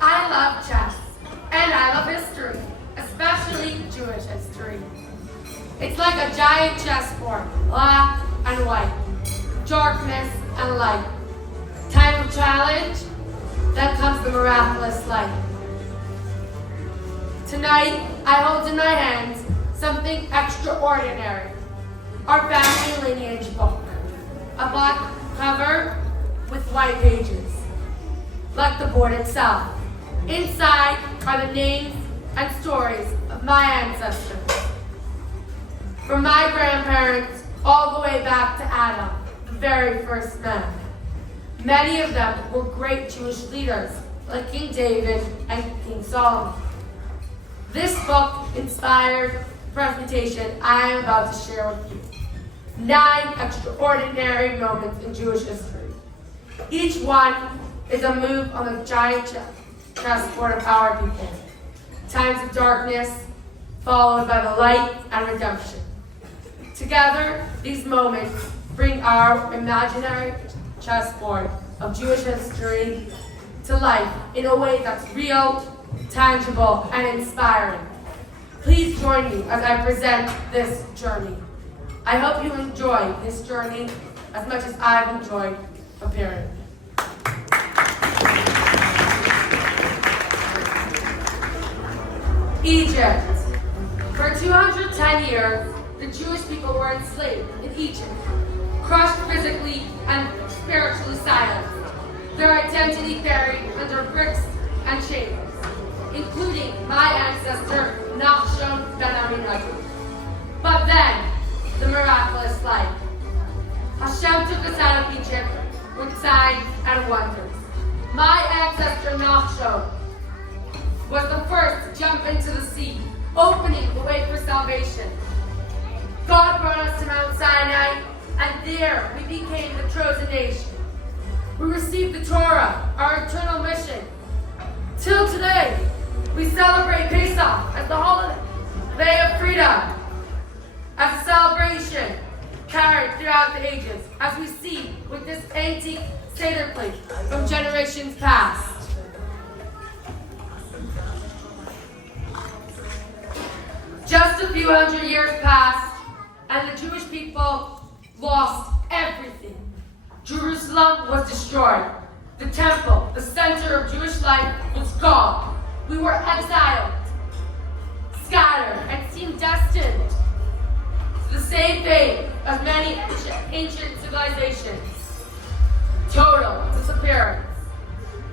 I love chess, and I love history, especially Jewish history. It's like a giant chessboard, black and white, darkness and light. Time of challenge, then comes the miraculous light. Tonight, I hold in my hands something extraordinary. Our family lineage book. A black cover with white pages, like the board itself. Inside are the names and stories of my ancestors. From my grandparents all the way back to Adam, the very first man. Many of them were great Jewish leaders, like King David and King Solomon. This book inspired the presentation I am about to share with you. 9 extraordinary moments in Jewish history. Each one is a move on the giant chessboard of our people. Times of darkness, followed by the light and redemption. Together, these moments bring our imaginary chessboard of Jewish history to life in a way that's real, tangible, and inspiring. Please join me as I present this journey. I hope you enjoy this journey as much as I've enjoyed preparing it. Egypt. For 210 years, the Jewish people were enslaved in Egypt, crushed physically and spiritually silenced, their identity buried under bricks and chains, including my ancestor, Nachshon ben Aminadab. But then, the miraculous light. Hashem took us out of Egypt with signs and wonders. My ancestor Nachshon was the first to jump into the sea, opening the way for salvation. God brought us to Mount Sinai, and there we became the chosen nation. We received the Torah, our eternal mission. Till today, we celebrate Pesach as the holiday of freedom, as a celebration carried throughout the ages, as we see with this antique Seder plate from generations past. Just a few hundred years passed, and the Jewish people lost everything. Jerusalem was destroyed. The temple, the center of Jewish life, was gone. We were exiled, scattered, and seemed destined to the same fate as many ancient civilizations. Total disappearance.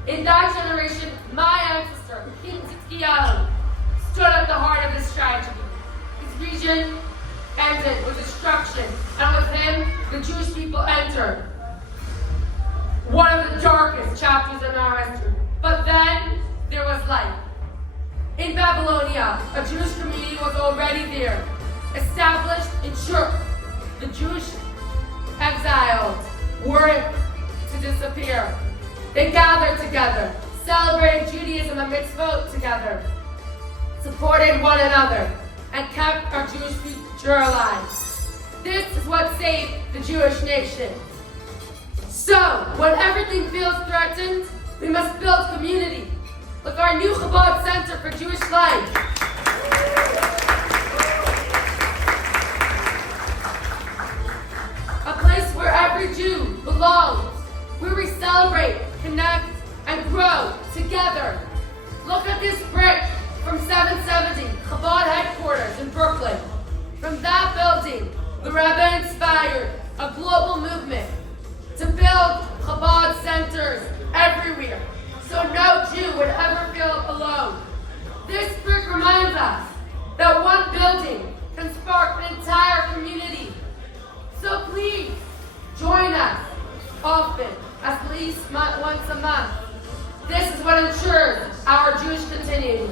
In that generation, my ancestor, King Tzidkiyahu, stood at the heart of this tragedy. His region ended with destruction, and with him, the Jewish people entered one of the darkest chapters in our history. But then, there was light. In Babylonia, a Jewish community was already there, established in Shur. The Jewish exiles were to disappear. They gathered together, celebrated Judaism and Mitzvah together, supported one another, and kept our Jewish future alive. This is what saved the Jewish nation. So, when everything feels threatened, we must build community, like our new Chabad Center for Jewish Life. A place where every Jew belongs, where we celebrate, connect, and grow together. Look at this brick from 770, Chabad headquarters in Brooklyn. From that building, the Rebbe inspired a global movement to build Chabad centers everywhere, so no Jew would ever feel alone. This brick reminds us that one building can spark an entire community. So please, join us often, at least once a month. This is what ensures our Jewish continuity.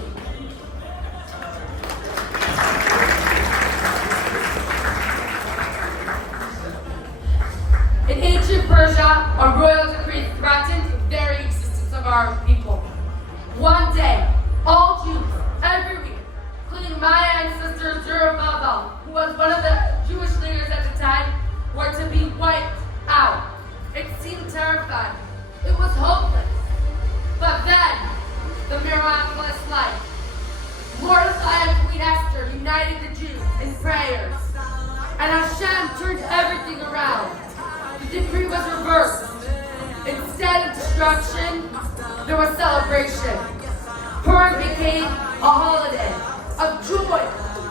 In ancient Persia, a royal decree threatened the very existence of our people. One day, all Jews, everywhere, including my ancestor Zerubbabel, who was one of the Jewish leaders at the time, were to be wiped out. It seemed terrifying. It was hopeless. But then, miraculous life. Mordecai and Queen Esther united the Jews in prayers, and Hashem turned everything around. The decree was reversed. Instead of destruction, there was celebration. Purim became a holiday of joy,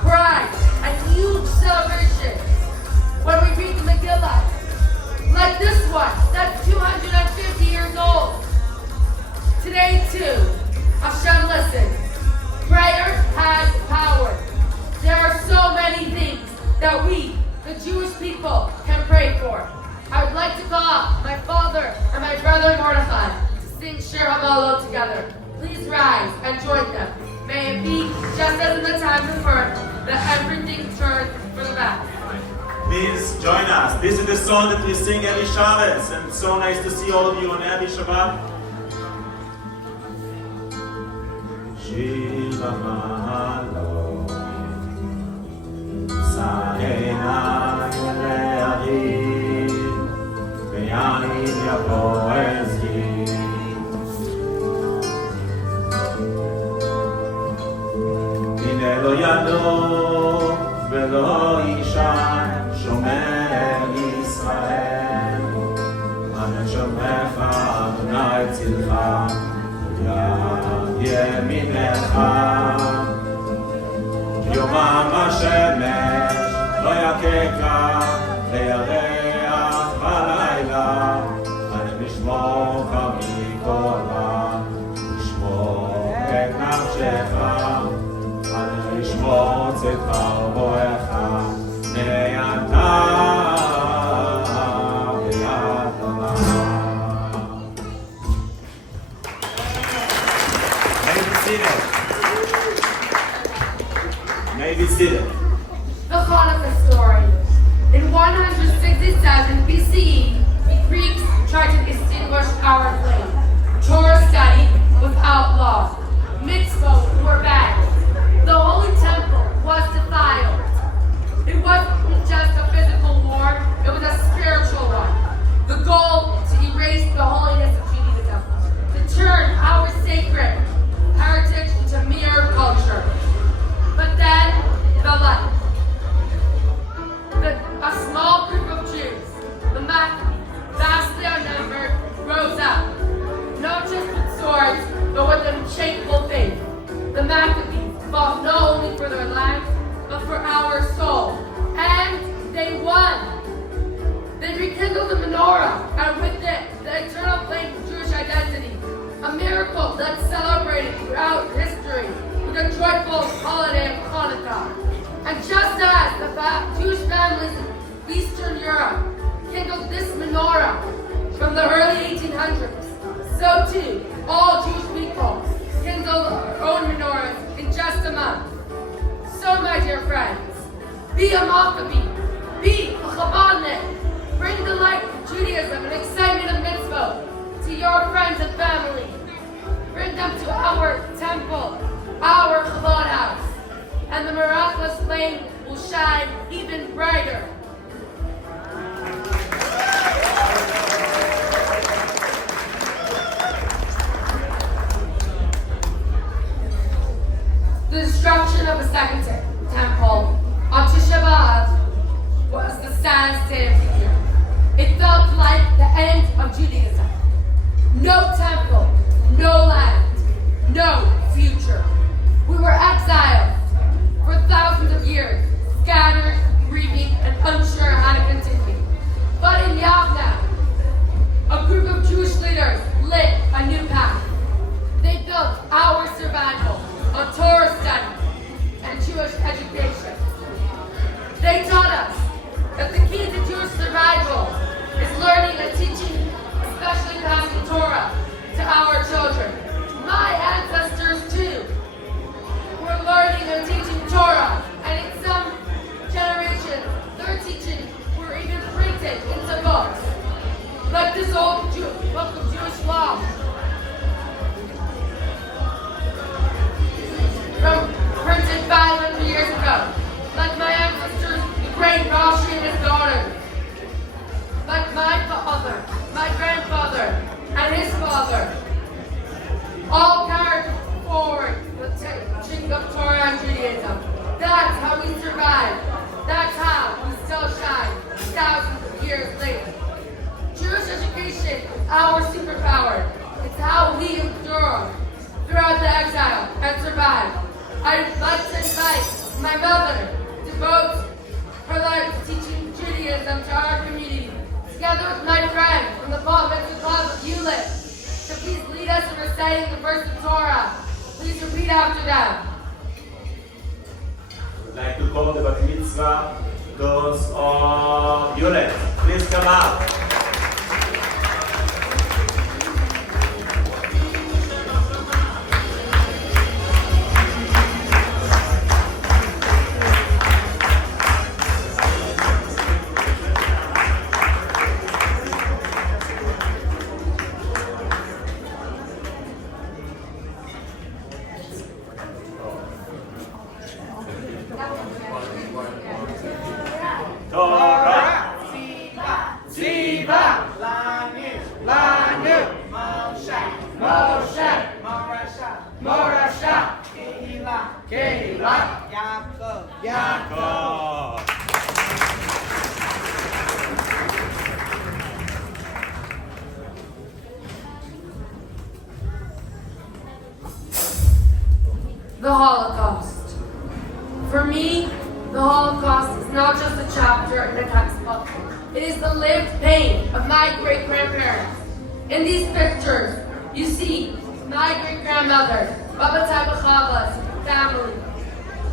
pride, and huge celebration. When we read the Megillah, like this one, that's 250 years old. Today too, Hashem listens. Prayer has power. There are so many things that we, the Jewish people, can pray for. I would like to call up my father and my brother Mordechai to sing Shir HaMalot together. Please rise and join them. May it be just as in the times of earth that everything turns for the best. Please join us. This is the song that we sing every Shabbos, and it's so nice to see all of you on every Shabbat. Shir HaMalot, Sarena Le'arim, Ve'yanim Yavo Ezri. Hine lo yado ve'lo yishan, shomer Yisrael. Ana shomecha Adonai tzilcha, ימינך יומם השמש לא יככה לירח בלילה אני נשמורך מכל רע נשמור את נפשך אני נשמור צאתך ובואך מעתה ועד עולם. May be seated. The Hanukkah story. In 167 BCE, the Greeks tried to extinguish our flame. Torah study was outlawed. Mitzvah were banned. The Holy Temple was defiled. It wasn't just a physical war, it was a spiritual one. The goal to erase the holiness of Judaism, to turn our sacred heritage into mere culture. But then, the light. A small group of Jews, the Maccabees, vastly outnumbered, rose up. Not just with swords, but with unshakable faith. The Maccabees fought not only for their land, but for our soul. And they won. They rekindled the menorah, and with it, the eternal flame of Jewish identity. A miracle that's celebrated throughout history with a joyful holiday of Hanukkah. And just as the Jewish families in Eastern Europe kindled this menorah from the early 1800s, so too all Jewish people kindled their own menorahs in just a month. So my dear friends, be a Maccabee, be a Chabadnik, bring the light of Judaism and excitement of Mitzvah to your friends and family. Bring them to our temple, our Chabad house, and the miraculous flame will shine even brighter. The destruction of the second temple on Tisha B'Av was the saddest day of the year. It felt like the end of Judaism. No temple, no land, no future. We were exiled for thousands of years, scattered, grieving, and unsure how to continue. But in Yavna, a group of Jewish leaders lit a new path. They built our survival on Torah study and Jewish education. They taught us that the key to Jewish survival is learning and teaching, especially passing Torah, to our children. and survive. I'd like to invite my mother to devote her life to teaching Judaism to our community, together with my friend from the Paul Mitzvah Club of Hewlett, to please lead us in reciting the verse of Torah. Please repeat after them. I would like to call the Bat Mitzvah, those of Hewlett. Please come up. Torah, Ziva, Lanu, Moshe, Morasha, Kehila, Yaakov. The Holocaust. For me, the Holocaust is not just a chapter in a textbook. It is the lived pain of my great-grandparents. In these pictures, you see my great-grandmother, Baba Chava's family.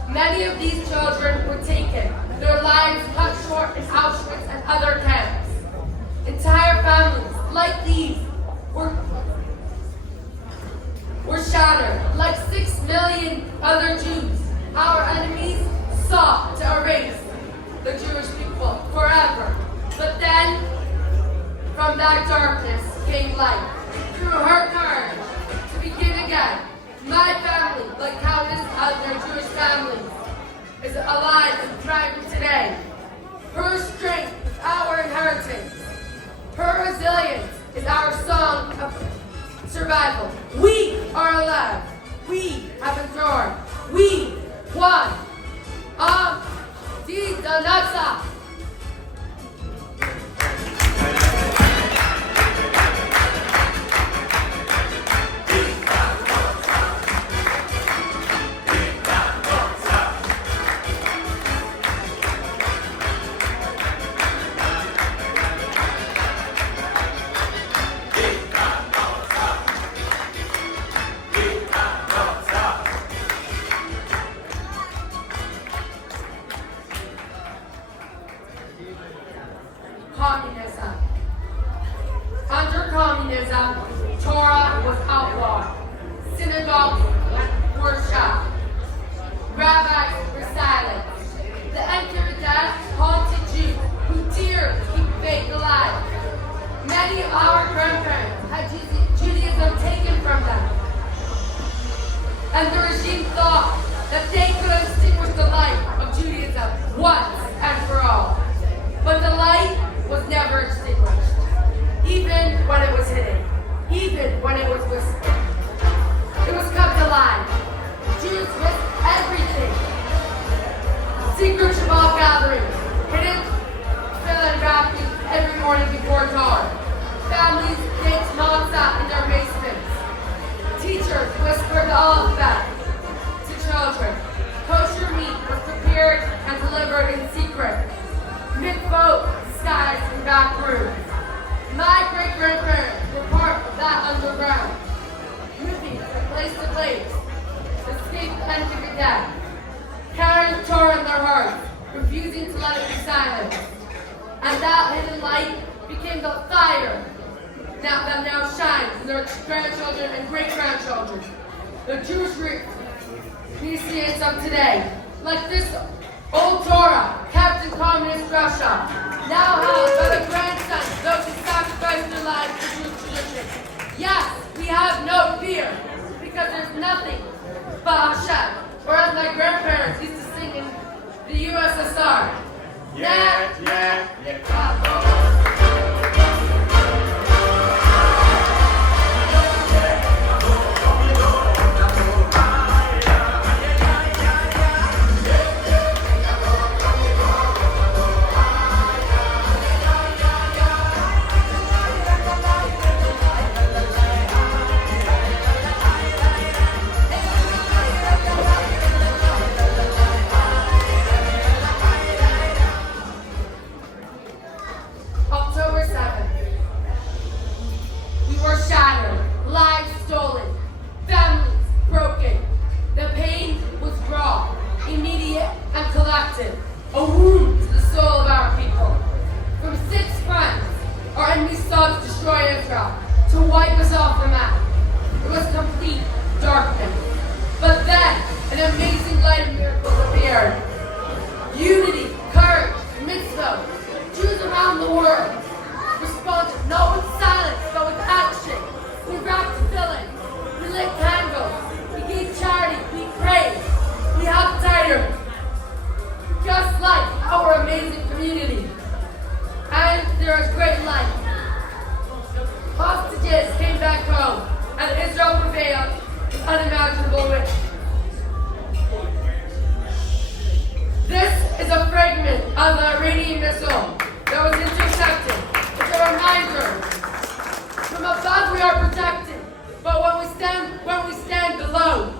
Many of these children were taken, their lives cut short in Auschwitz and other camps. Entire families like these were shattered. Like 6 million other Jews, our enemies sought to erase the Jewish people forever. But then, from that darkness came light. Through her courage to begin again, my family, like countless other Jewish families, is alive and thriving today. Her strength is our inheritance. Her resilience is our song of survival. We are alive. We have endured. We won. Die Nazi. Communism. Under communism, Torah was outlawed. Synagogues were shut. Rabbis were silenced. The death haunted Jews who dared to keep faith alive. Many of our grandparents had Judaism taken from them. And the regime thought that they could extinguish the light of Judaism once and for all. But the light was never extinguished, even when it was hidden, even when it was whispered. It was kept alive. Jews risked everything. Secret Shabbat gatherings, hidden philanthropy every morning before dawn. Families baked matzah in their basements. Teachers whispered the alphabet to children. Kosher meat was prepared and delivered in secret. Mitzvah disguised in back rooms. My great-grandparents were part of that underground, moving from place to place, to escape the entry of death, carrying the Torah in their hearts, refusing to let it be silenced. And that hidden light became the fire that now shines in their grandchildren and great-grandchildren. The Jewish Messiahs of today, like this old Torah, kept in communist Russia, now held by the grandsons, those who sacrificed their lives for Jewish tradition. Yes, we have no fear, because there's nothing but Hashem, or as my grandparents used to sing in the USSR. unimaginable way. This is a fragment of the Iranian missile that was intercepted. It's a reminder. From above we are protected, but when we stand below,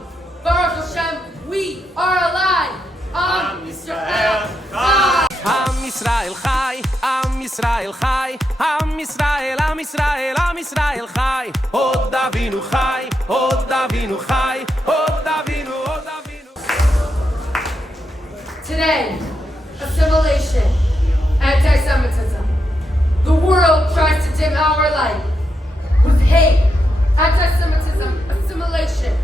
Baruch Hashem, we are alive. Am Yisrael Chai. Am Yisrael Chai, Am Yisrael Chai, Am Yisrael, Am Yisrael, Am Yisrael Chai. Od Avinu Chai, Od Avinu Chai, Od Avinu, Od Avinu. Today, assimilation, anti-Semitism. The world tries to dim our light with hate, anti-Semitism, assimilation,